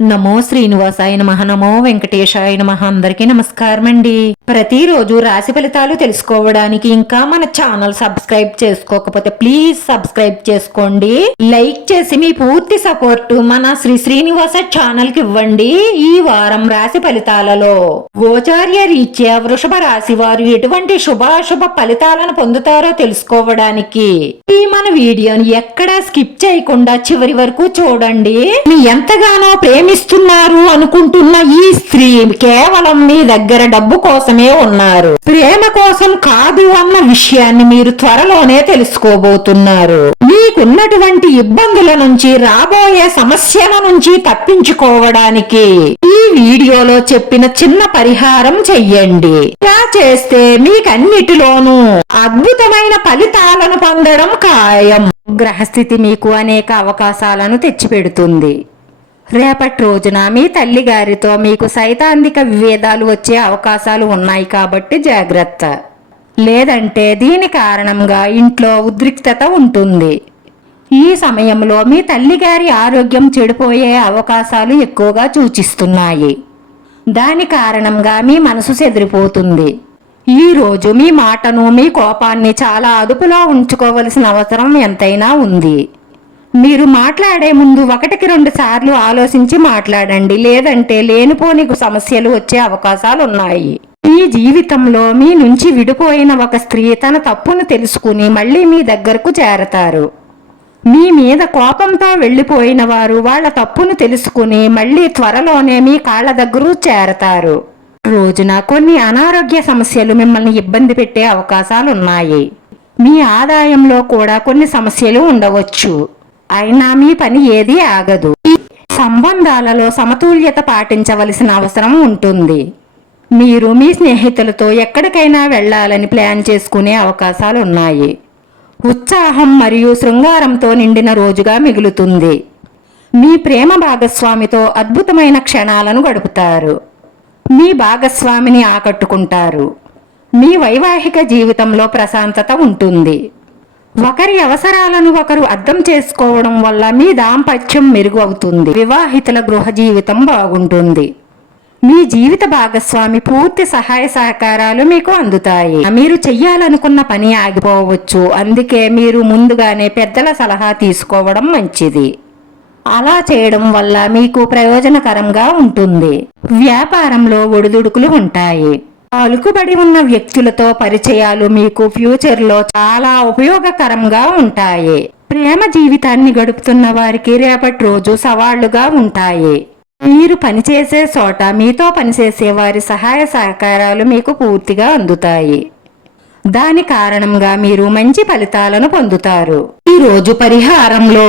నమో శ్రీనివాసాయ నమః. నమో వెంకటేశాయ నమః. అందరికీ నమస్కారం అండి. ప్రతిరోజు రాశి ఫలితాలు తెలుసుకోవడానికి ఇంకా మన ఛానల్ సబ్స్క్రైబ్ చేసుకోకపోతే ప్లీజ్ సబ్స్క్రైబ్ చేసుకోండి. లైక్ చేసి మీ పూర్తి సపోర్ట్ మన శ్రీనివాస ఛానల్ కి ఇవ్వండి. ఈ వారం రాశి ఫలితాలలో గోచార్య రీత్యా వృషభ రాశి వారు ఎటువంటి శుభాశుభ ఫలితాలను పొందుతారో తెలుసుకోవడానికి ఈ మన వీడియోని ఎక్కడా స్కిప్ చేయకుండా చివరి వరకు చూడండి. మీ ఎంతగానో ప్రేమిస్తున్నారు అనుకుంటున్న ఈ స్త్రీ కేవలం మీ దగ్గర డబ్బు కోసమే ఉన్నారు. ప్రేమ కోసం కాదు అన్న విషయాన్ని మీరు త్వరలోనే తెలుసుకోబోతున్నారు. మీకున్నటువంటి ఇబ్బందుల నుంచి, రాబోయే సమస్యల నుంచి తప్పించుకోవడానికి ఈ వీడియోలో చెప్పిన చిన్న పరిహారం చెయ్యండి. ఇలా చేస్తే మీకన్నిటిలోనూ అద్భుతమైన ఫలితాలను పొందడం ఖాయం. గ్రహస్థితి మీకు అనేక అవకాశాలను తెచ్చిపెడుతుంది. రేపటి రోజున మీ తల్లిగారితో మీకు సైతాంతిక విభేదాలు వచ్చే అవకాశాలు ఉన్నాయి కాబట్టి జాగ్రత్త. లేదంటే దీని కారణంగా ఇంట్లో ఉద్రిక్తత ఉంటుంది. ఈ సమయంలో మీ తల్లిగారి ఆరోగ్యం చెడిపోయే అవకాశాలు ఎక్కువగా సూచిస్తున్నాయి. దాని కారణంగా మీ మనసు చెదిరిపోతుంది. ఈ రోజు మీ మాటను, మీ కోపాన్ని చాలా అదుపులో ఉంచుకోవలసిన అవసరం ఎంతైనా ఉంది. మీరు మాట్లాడే ముందు 1-2 సార్లు ఆలోచించి మాట్లాడండి. లేదంటే లేనిపోని సమస్యలు వచ్చే అవకాశాలు ఉన్నాయి. మీ జీవితంలో మీ నుంచి విడిపోయిన ఒక స్త్రీ తన తప్పును తెలుసుకుని మళ్ళీ మీ దగ్గరకు చేరతారు. మీ మీద కోపంతో వెళ్లిపోయిన వారు వాళ్ళ తప్పును తెలుసుకుని మళ్ళీ త్వరలోనే మీ కాళ్ళ దగ్గర చేరతారు. రోజున కొన్ని అనారోగ్య సమస్యలు మిమ్మల్ని ఇబ్బంది పెట్టే అవకాశాలు ఉన్నాయి. మీ ఆదాయంలో కూడా కొన్ని సమస్యలు ఉండవచ్చు. అయినా మీ పని ఏదీ ఆగదు. ఈ సంబంధాలలో సమతుల్యత పాటించవలసిన అవసరం ఉంటుంది. మీరు మీ స్నేహితులతో ఎక్కడికైనా వెళ్లాలని ప్లాన్ చేసుకునే అవకాశాలు ఉన్నాయి. ఉత్సాహం మరియు శృంగారంతో నిండిన రోజుగా మిగులుతుంది. మీ ప్రేమ భాగస్వామితో అద్భుతమైన క్షణాలను గడుపుతారు. మీ భాగస్వామిని ఆకట్టుకుంటారు. మీ వైవాహిక జీవితంలో ప్రశాంతత ఉంటుంది. ఒకరి అవసరాలను ఒకరు అర్థం చేసుకోవడం వల్ల మీ దాంపత్యం మెరుగు అవుతుంది. వివాహితుల గృహ జీవితం బాగుంటుంది. మీ జీవిత భాగస్వామి పూర్తి సహాయ సహకారాలు మీకు అందుతాయి. మీరు చెయ్యాలనుకున్న పని ఆగిపోవచ్చు. అందుకే మీరు ముందుగానే పెద్దల సలహా తీసుకోవడం మంచిది. అలా చేయడం వల్ల మీకు ప్రయోజనకరంగా ఉంటుంది. వ్యాపారంలో ఒడిదుడుకులు ఉంటాయి. అలుకుబడి ఉన్న వ్యక్తులతో పరిచయాలు మీకు ఫ్యూచర్లో చాలా ఉపయోగకరంగా ఉంటాయి. ప్రేమ జీవితాన్ని గడుపుతున్న వారికి రేపటి రోజు సవాళ్లుగా ఉంటాయి. మీరు పనిచేసే చోట మీతో పనిచేసే వారి సహాయ సహకారాలు మీకు పూర్తిగా అందుతాయి. దాని కారణంగా మీరు మంచి ఫలితాలను పొందుతారు. ఈ రోజు పరిహారంలో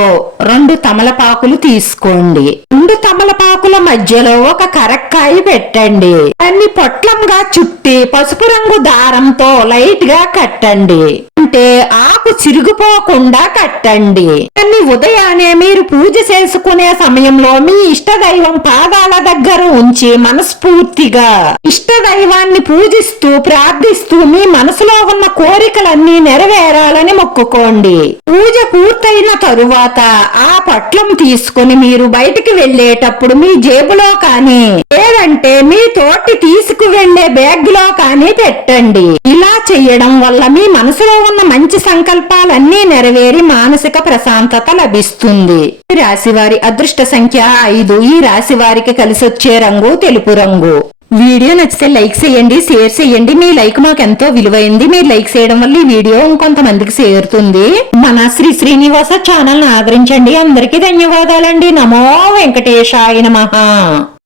2 తమలపాకులు తీసుకోండి. 2 తమలపాకుల మధ్యలో ఒక కరక్కాయ పెట్టండి. దాన్ని పొట్లంగా చుట్టి పసుపు రంగు దారంతో లైట్ గా కట్టండి. అంటే ఆకు చిరిగిపోకుండా కట్టండి. దాన్ని ఉదయాన్నే మీరు పూజ చేసుకునే సమయంలో మీ ఇష్టదైవం పాదాల దగ్గర ఉంచి మనస్ఫూర్తిగా ఇష్టదైవాన్ని పూజిస్తూ ప్రార్థిస్తూ మీ మనసులో ఉన్న కోరికలన్నీ నెరవేరాలని మొక్కుకోండి. పూజ పూర్తయిన తరువాత ఆ పట్లం తీసుకుని మీరు బయటికి వెళ్లేటప్పుడు మీ జేబులో కానీ లేదంటే మీ తోటి తీసుకువెళ్లే బ్యాగ్ లో కానీ పెట్టండి. ఇలా చేయడం వల్ల మీ మనసులో ఉన్న మంచి సంకల్పాలన్నీ నెరవేరి మానసిక ప్రశాంతత లభిస్తుంది. ఈ రాశి వారి అదృష్ట సంఖ్య 5. ఈ రాశి వారికి కలిసొచ్చే రంగు తెలుపు రంగు. వీడియో నచ్చితే లైక్ చేయండి, షేర్ చేయండి. మీ లైక్ మాకు ఎంతో విలువైంది. మీరు లైక్ చేయడం వల్ల ఈ వీడియో ఇంకొంతమందికి చేరుతుంది. మన శ్రీనివాస ఛానల్ ని ఆదరించండి. అందరికీ ధన్యవాదాలండి. నమో వెంకటేశాయ నమః.